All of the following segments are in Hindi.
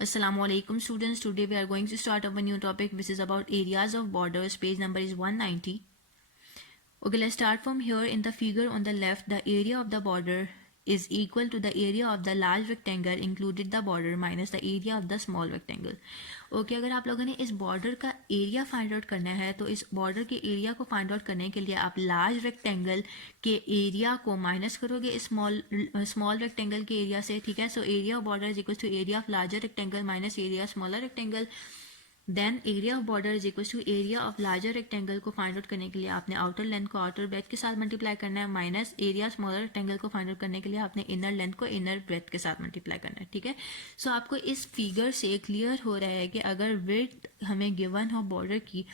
Assalamualaikum students. Today we are going to start up a new topic which is about areas of borders. Page number is 190. Okay, let's start from here. In the figure on the left, the area of the border is equal to the area of the large rectangle included the border minus the area of the small rectangle. Okay अगर आप लोगों ने इस बॉर्डर का एरिया फाइंड आउट करना है तो इस बॉर्डर के एरिया को फाइंड आउट करने के लिए आप लार्ज रेक्टेंगल के एरिया को माइनस करोगे स्मॉल रेक्टेंगल के एरिया से. ठीक है, so area of border is equal to area of larger rectangle minus area smaller rectangle. Then area of border is equal to area of larger rectangle को फाइंड आउट करने के लिए आपने आउटर लेंथ को आउटर ब्रेथ के साथ मल्टीप्लाई करना है माइनस एरिया स्मॉलर रेक्टेंगल को फाइंड आउट करने के लिए आपने इनर लेंथ को इनर ब्रेथ के साथ मल्टीप्लाई करना है. ठीक है, सो आपको इस फिगर से क्लियर हो रहा है कि अगर विड्थ हमें गिवन हो बॉर्डर की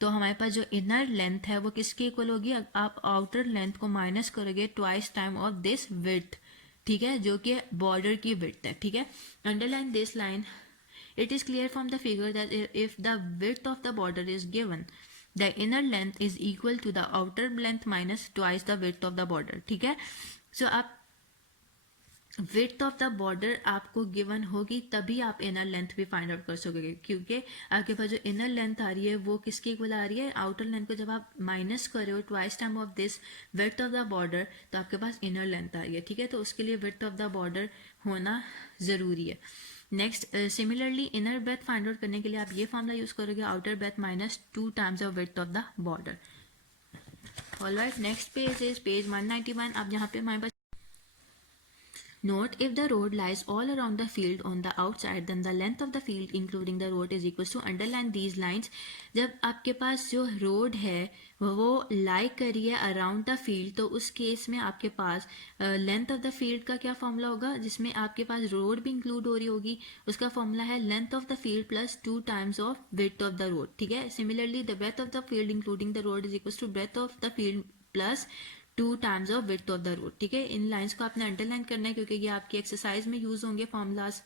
तो हमारे पास जो इनर लेंथ है वो किसके इक्वल होगी. आप आउटर लेंथ को माइनस करोगे twice time of this width. ठीक है, जो कि बॉर्डर की विड्थ है. ठीक है, underline this line. It is clear from the figure that if the width of the border is given, the inner length is equal to the outer length minus twice the width of the border. ठीक है, so आप width of the border आपको given होगी तभी आप inner length भी find out कर सकोगे, क्योंकि आपके पास जो inner length आ रही है वो किसके इक्वल आ रही है. outer length को जब आप माइनस कर रहे हो twice time of this width of the border तो आपके पास inner length आ रही है. ठीक है, तो उसके लिए width of the border होना ज़रूरी है. Next similarly inner breadth find out करने के लिए आप ये फॉर्मूला यूज करोगे outer breadth minus 2 times of width of the border. Alright, next page is page 191. अब यहाँ पे हमारे पास Note, if the road lies all around the field on the outside, then the length of the field including the road is equal to underline these lines. जब आपके पास जो रोड है वो लाई करी है अराउंड द फील्ड तो उस केस में आपके पास लेंथ ऑफ द फील्ड का क्या फॉर्मूला होगा, जिसमें आपके पास रोड भी इंक्लूड हो रही होगी. उसका फॉर्मूला है length of the field plus 2 times of width of the road. ठीक है, similarly the breadth of the field including the road is equal to breadth of the field plus 2 times of width of the road. ठीक है, इन लाइंस को आपने अंडरलाइन करना है क्योंकि ये आपकी एक्सरसाइज में यूज होंगे formulas.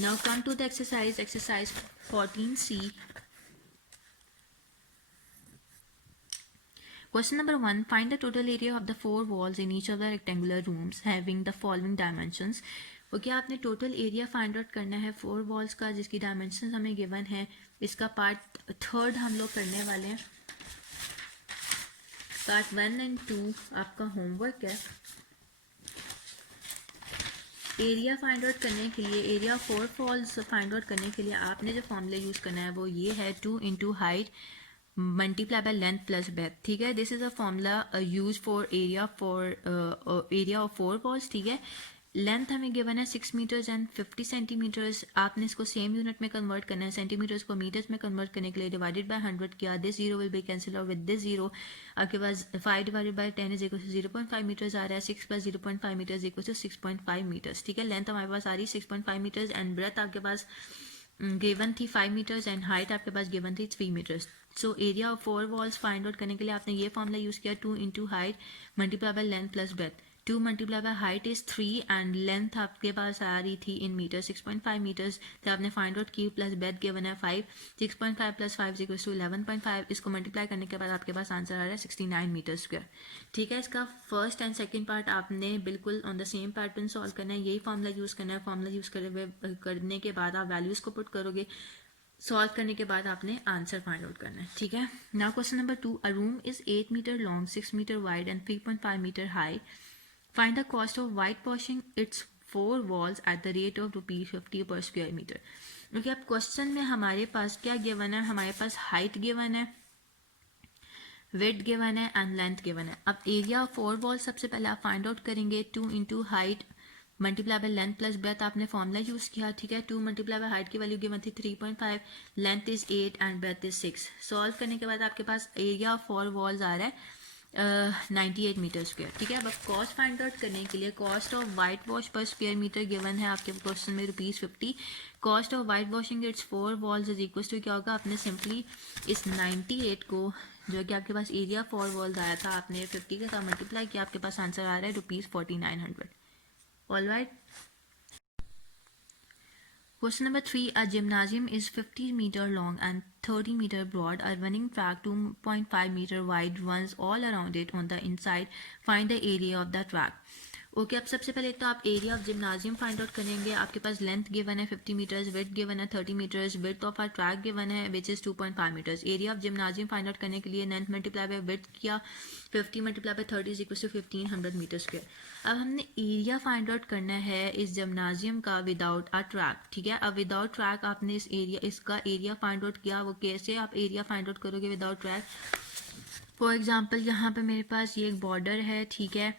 Now come to the exercise 14C. Question number 1. Find the total area of the 4 walls in each of the rectangular rooms having the following dimensions. Okay, आपने टोटल एरिया फाइंड आउट करना है 4 वॉल्स का जिसकी डायमेंशन हमें गिवन है. इसका पार्ट 3 हम लोग करने वाले हैं. पार्ट 1 एंड 2 आपका होमवर्क है. एरिया फाइंड आउट करने के लिए एरिया 4 वॉल्स फाइंड आउट करने के लिए आपने जो फॉर्मूला यूज़ करना है वो ये है 2 into height multiply by length plus breath. ठीक है, this is a formula use for area of 4 walls. ठीक है, लेंथ हमें गिवन है 6 मीटर्स एंड 50 सेंटीमीटर्स. आपने इसको सेम यूनिट में कन्वर्ट करना है. सेंटीमीटर्स को मीटर्स में कन्वर्ट करने के लिए डिवाइडेड बाय 100 किया. This zero will be cancel और विद दिस जीरो आपके पास 5 divided by 10 is equal to 0.5 metres आ रहा है. 6 plus 0.5 metres equal to 6.5 metres. ठीक है, लेंथ हमारे पास आ रही है 6.5 मीटर्स एंड ब्रेथ आपके पास गिवन थी 5 मीटर्स एंड हाइट आपके पास गिवन थी 3 meters. So area of 4 walls find out करने के लिए आपने ये फॉर्मूला यूज किया 2 into height multiply by length plus breadth. 2 multiply by height is 3 and length आपके पास आ रही थी इन मीटर 6.5 मीटर्स. तो आपने फाइंड आउट की प्लस ब्रेथ गिवन है 5. 6.5 प्लस 5 इक्वल्स टू 11.5. इसको मल्टीप्लाई करने के बाद आपके पास आंसर आ रहा है 69 मीटर स्क्वायर. ठीक है, इसका फर्स्ट एंड सेकंड पार्ट आपने बिल्कुल on the same pattern solve करना है. यही फॉर्मूला यूज़ करना है. फॉर्मूला यूज़ करने के बाद आप वैल्यूज़ को पुट करोगे. सॉल्व करने के बाद आपने आंसर फाइंड आउट करना है. ठीक है, now question number 2. A room is 8 meter long 6 meter wide and 3.5 meter high. Find the cost of whitewashing its 4 walls at the rate of ₹50 per square meter. Okay, अब क्वेश्चन में हमारे पास क्या गिवन है, हमारे पास हाइट गिवन है, विड्थ गिवन है एंड लेंथ गिवन है. अब एरिया ऑफ 4 वॉल्स सबसे पहले आप फाइंड आउट करेंगे 2 into height multiply by length plus breadth. आपने फॉर्मूला यूज किया. ठीक है, 2 मल्टीप्लाई बाय हाइट की वैल्यू गिवन थी 3.5, length is 8 and breadth is 6. Solve करने के बाद आपके पास एरिया ऑफ 4 वॉल्स आ रहा है 98 मीटर स्क्वायर. ठीक है, अब कॉस्ट फाइंड आउट करने के लिए cost of white wash per square metre given है आपके क्वेश्चन में ₹50. Cost of white washing its 4 walls is equal to क्या होगा, आपने सिंपली इस 98 को जो कि आपके पास एरिया 4 वॉल्स आया था आपने 50 के साथ मल्टीप्लाई किया. आपके पास आंसर आ रहा है ₹4900. Alright, Question number 3. A gymnasium is 50 meter long and 30 meter broad. A running track 2.5 meter wide runs all around it on the inside. Find the area of the track. Okay, अब सबसे पहले तो आप area of gymnasium find out करेंगे. आपके पास लेंथ गिवन है 50 मीटर्स, विड्थ गिवन है 30 metres, width of our track given है which is 2.5 metres. Area of gymnasium find out करने के लिए लेंथ मल्टीप्लाई बाय विड्थ किया, 50 multiply by 30 is equal to 1500 metre square. अब हमने एरिया फाइंड आउट करना है इस जिम्नाजियम का विदाउट अ ट्रैक. ठीक है, अब विदाउट ट्रैक आपने इसका एरिया फाइंड आउट किया. वो कैसे आप एरिया फाइंड आउट करोगे विदाउट ट्रैक? फॉर एग्जाम्पल यहाँ पे मेरे पास ये एक बॉर्डर है. ठीक है,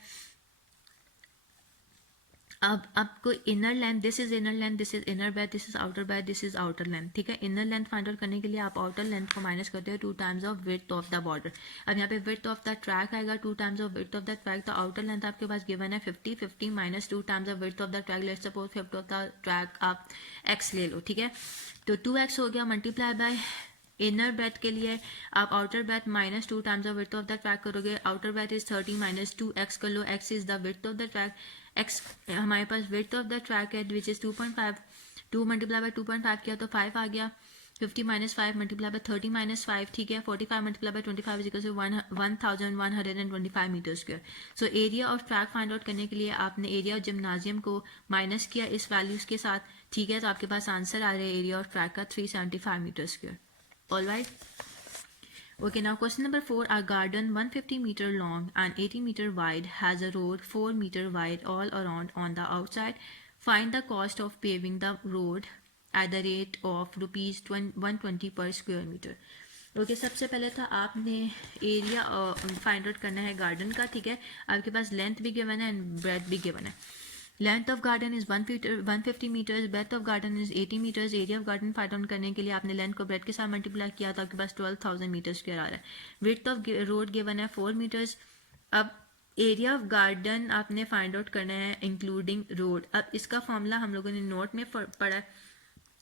अब आपको inner length, this is inner length, this is inner breadth, this is outer breadth, this is outer length. ठीक है, इनर लेंथ फाइंड आउट करने के लिए आप आउटर लेंथ को माइनस करते हो 2 times of width of the border. अब यहाँ पे विड्थ ऑफ द ट्रैक आएगा 2 times of width of the track. तो आउटर लेंथ आपके पास गिवन है 50 minus 2 times of width of the track. Let's suppose width of the track आप x ले लो. ठीक है, तो 2x हो गया मल्टीप्लाई बाय इनर ब्रेथ के लिए आप outer breadth minus 2 times of width of the track करोगे. Outer breadth is 30 minus 2x कर लो. x is the width of the track. x हमारे पास विड्थ ऑफ द ट्रैक है विच इज 2.5. 2 मल्टीप्लाई बाय 2.5 किया तो 5 आ गया. 50 माइनस 5 मल्टीप्लाई बाय 30 माइनस 5. ठीक है, 45 multiply by 25 is equal to 1125 meter square. So area of track find out करने के लिए आपने एरिया ऑफ जिम्नाजियम को माइनस किया इस वैल्यूज के साथ. ठीक है, तो आपके पास आंसर आ रहा है एरिया ऑफ ट्रैक का 375 meter square. Alright. Okay, now question number 4. A garden 150 meter long and 80 meter wide has a road 4 meter wide all around on the outside. Find the cost of paving the road at the rate of rupees 120 per square meter. Okay, सबसे पहले था आपने एरिया फाइंड आउट करना है गार्डन का. ठीक है, आपके पास लेंथ भी गिवन है एंड ब्रेथ भी गिवन है. Length of garden is 150 meters, breadth of garden is 80 meters. Area of garden find out करने के लिए आपने लेंथ को ब्रेथ के साथ मल्टीप्लाई किया तो आपके पास 12,000 मीटर स्क्वायर आ रहा है. विड्थ ऑफ रोड गिवन है 4 मीटर्स. अब एरिया ऑफ गार्डन आपने फाइंड आउट करना है इंक्लूडिंग रोड. अब इसका फॉर्मूला हम लोगों ने नोट में पढ़ा है.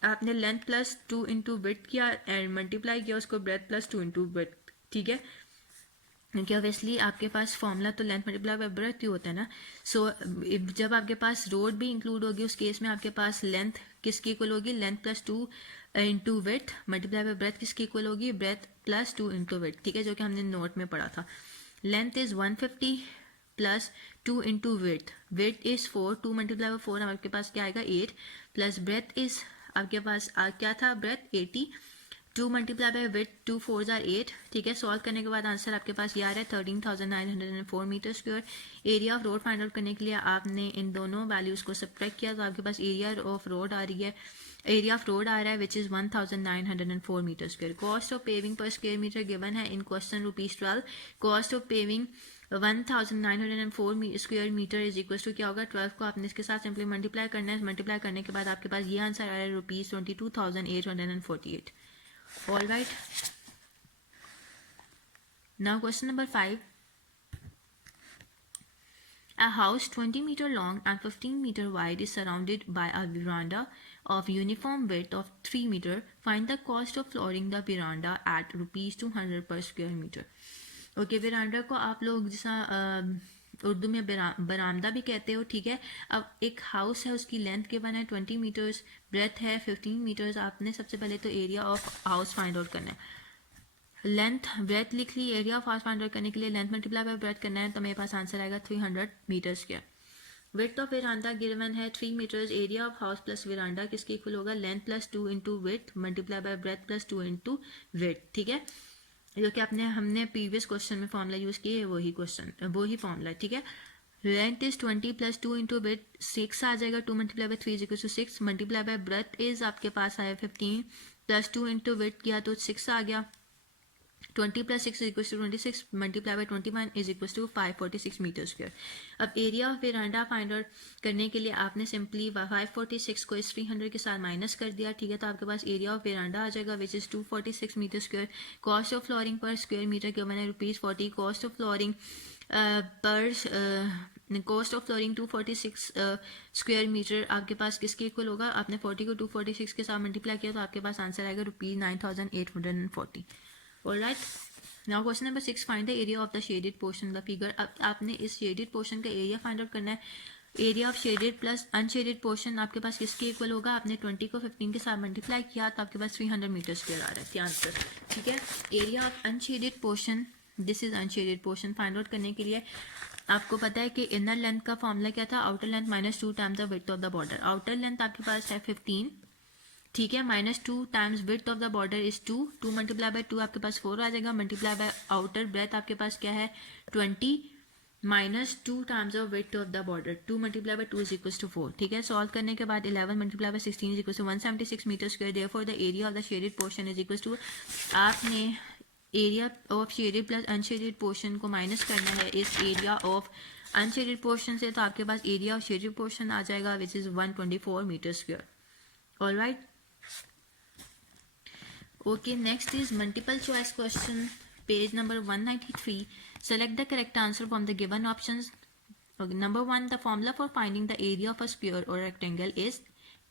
आपने लेंथ प्लस 2 इंटू विड्थ किया एंड मल्टीप्लाई किया उसको ब्रेथ प्लस 2 इंटू विड्थ. ठीक है, क्योंकि ऑब्वियसली आपके पास फॉर्मूला तो लेंथ मल्टीप्लाई बाय ब्रेथ ही होता है ना. सो जब आपके पास रोड भी इंक्लूड होगी उस केस में आपके पास लेंथ किसकी इक्वल होगी? Length plus 2 into width multiply by breadth किसकी इक्वल होगी? Breadth plus 2 into width. ठीक है, जो कि हमने नोट में पढ़ा था. Length is 150 plus 2 into width. Width is 4, 2 multiply by 4 आपके पास क्या आएगा? 8 प्लस ब्रेथ इज आपके पास क्या था? Breadth 80. 2 multiply by width 2 4 are 8. ठीक है, सॉल्व करने के बाद आंसर आपके पास ये आ रहा है 13,904 meter square. Area of road find out करने के लिए आपने इन दोनों वैल्यूज को सब्ट्रैक्ट किया तो आपके पास एरिया ऑफ रोड आ रही है, एरिया ऑफ रोड आ रहा है which is 1904 metre square. Cost of paving per square metre given है in question ₹12. Cost of paving 1904 square metre is equal to क्या होगा? 12 को आपने इसके साथ सिंपली मल्टीप्लाई करना है. मल्टीप्लाई करने के बाद आपके पास ये आंसर आ रहा है ₹22,848. All right. Now question number 5. A house 20 meter long and 15 meter wide is surrounded by a veranda of uniform width of 3 meter. Find the cost of flooring the veranda at ₹200 per square meter. Okay, veranda को आप लोग जैसा उर्दू में बरामदा भी कहते हो. ठीक है, अब एक हाउस है उसकी लेंथ गिवन है 20 मीटर्स, ब्रेथ है 15 मीटर्स. आपने सबसे पहले तो area of house find out करना है. लेंथ ब्रेथ लिख ली. Area of house find out करने के लिए लेंथ मल्टीप्लाई बाय ब्रेथ करना है तो मेरे पास आंसर आएगा 300 meter square. Width of veranda given है 3 meters. Area of house plus veranda किसके इक्वल होगा? Length plus 2 into width multiply by breadth plus 2 into width. ठीक है, जो कि हमने प्रीवियस क्वेश्चन में फॉर्मूला यूज किए है वही फॉर्मूला. ठीक है, length is 20 plus 2 into width 6 आ जाएगा. 2 multiply by 3 is equal to 6. Multiply by breath is आपके पास आया 15 प्लस 2 इंटू विड्थ किया तो 6 आ गया. 20 plus 6 is equal to 26. Multiply by 21 is equal to 546 metre square. अब area of veranda find out करने के लिए आपने सिंपली 546 को इस 300 के साथ माइनस कर दिया. ठीक है, तो आपके पास एरिया ऑफ वेरांडा आ जाएगा which is 246 meter square. Cost of flooring per square metre given है ₹40. Cost of flooring cost of flooring 246 square meter आपके पास किसके इक्वल होगा? आपने 40 को 246 के साथ मल्टीप्लाई किया तो आपके पास आंसर आएगा ₹9,840. Alright. Now question number 6. Find the area of the shaded portion of the figure. अब आपने इस shaded portion का एरिया फाइंड आउट करना है. Area of shaded plus unshaded portion आपके पास किसके इक्वल होगा? आपने 20 को 15 के साथ मल्टीप्लाई किया तो आपके पास 300 मीटर स्क्वायर आ रहा है. ध्यान से. ठीक है, area of unshaded portion this is unshaded portion. Find out करने के लिए आपको पता है कि इनर लेंथ का फॉर्मूला क्या था, outer length -2 times the width of the border. Outer length आपके पास है 15, ठीक है, -2 times width of the border is 2, 2 multiply by 2 आपके पास 4 आ जाएगा, मल्टीप्लाई बाय आउटर ब्रेथ आपके पास क्या है 20, -2 times of width of the border, 2 multiply by 2 is equal to 4, ठीक है। सॉल्व करने के बाद 11 multiply by 16 is equal to 176 metre square, therefore the area of the shaded portion is equal to, आपने area of shaded plus unshaded portion को माइनस करना है इस एरिया ऑफ अनशेडेड पोर्शन से, तो आपके पास एरिया ऑफ शेडेड पोर्शन आ जाएगा which is 124 meter square. Alright, okay, next is multiple choice question, page number 193. Select the correct answer from the given options. Okay, number 1, the formula for finding the area of a square or rectangle is,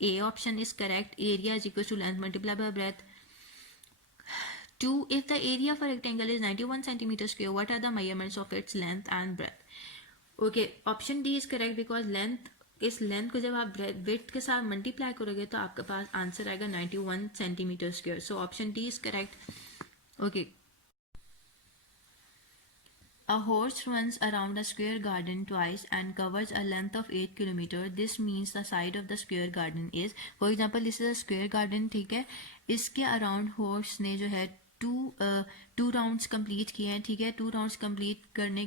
A option is correct, area is equal to length multiplied by breadth. 2, if the area of a rectangle is 91 centimeter square, what are the measurements of its length and breadth? Okay, option D is correct because length, इस लेंथ को जब आप विड्थ के साथ मल्टीप्लाई करोगे तो आपके पास आंसर आएगा 91 centimetre square. So option D is correct. Okay, a horse runs around a square garden twice and covers a length of 8 kilometer. This means the side of the square garden is, for example this is a square garden, ठीक है, इसके अराउंड हॉर्स ने जो है टू राउंड्स कंप्लीट किए हैं, ठीक है। 2 राउंड्स कंप्लीट करने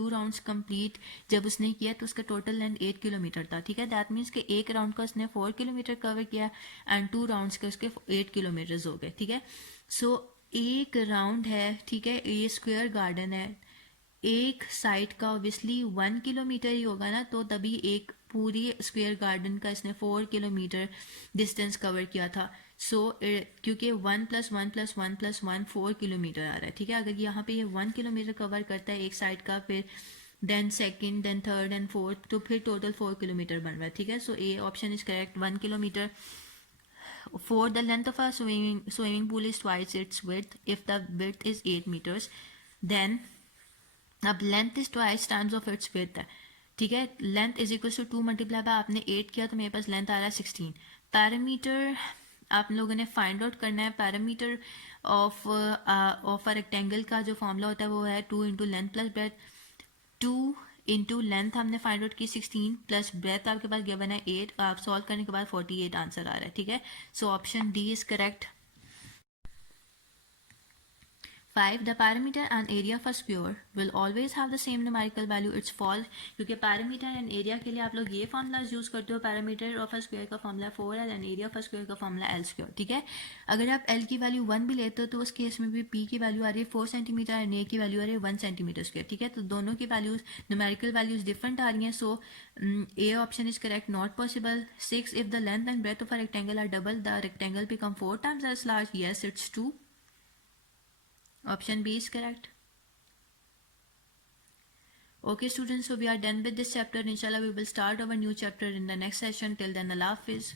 2 राउंड्स कंप्लीट जब उसने किया तो उसका टोटल लेंथ 8 किलोमीटर था, ठीक है। दैट मीन्स कि एक राउंड का उसने 4 किलोमीटर कवर किया एंड 2 राउंड्स के उसके 8 किलोमीटर्स हो गए, ठीक है। सो एक राउंड है, ठीक है, ये स्क्वायर गार्डन है, एक साइड का ऑब्वियसली 1 किलोमीटर ही होगा ना, तो तभी एक पूरी स्क्वायर गार्डन का इसने 4 किलोमीटर डिस्टेंस कवर किया था। सो क्योंकि 1 + 1 + 1 + 1 4 किलोमीटर आ रहा है, ठीक है। अगर यहाँ पे ये 1 किलोमीटर कवर करता है एक साइड का, फिर then second, then third and fourth, तो फिर टोटल 4 किलोमीटर बन रहा है, ठीक है। So A option is correct, 1 kilometre. For the length of a swimming pool is twice its width. If the width is 8 meters, then अब length is twice times of its width है, ठीक है। Length is equal to 2 multiply by आपने 8 किया तो मेरे पास लेंथ आ रहा है 16। पैरामीटर आप लोगों ने फाइंड आउट करना है। पैरामीटर ऑफ अ रेक्टेंगल का जो फॉर्मूला होता है वो है 2 into length plus breadth. 2 into length हमने फाइंड आउट की 16 प्लस ब्रेथ आपके पास गिवन है 8, आप सॉल्व करने के बाद 48 आंसर आ रहा है, ठीक है। So option D is correct. 5, the parameter and area of a square will always have the same numerical value. It's false, क्योंकि parameter and area के लिए आप लोग ये formulas यूज करते हो। parameter of a square का formula 4 है and area of a square का formula L square, ठीक है। अगर आप L की वैल्यू 1 भी लेते हो तो उस केस में भी P की वैल्यू आ रही है 4 सेंटीमीटर एंड A की वैल्यू आ रही है 1 सेंटीमीटर स्क्वायर, ठीक है। तो दोनों की वैल्यूज न्यूमेरिकल वैल्यूज डिफरेंट आ रही हैं। सो A option is correct, not possible. 6, if the length and breadth of a rectangle are double, the rectangle become 4 times as large. Yes, it's true. Option B is correct. Okay students, so we are done with this chapter. Inshallah we will start our new chapter in the next session. Till then, Allah Hafiz.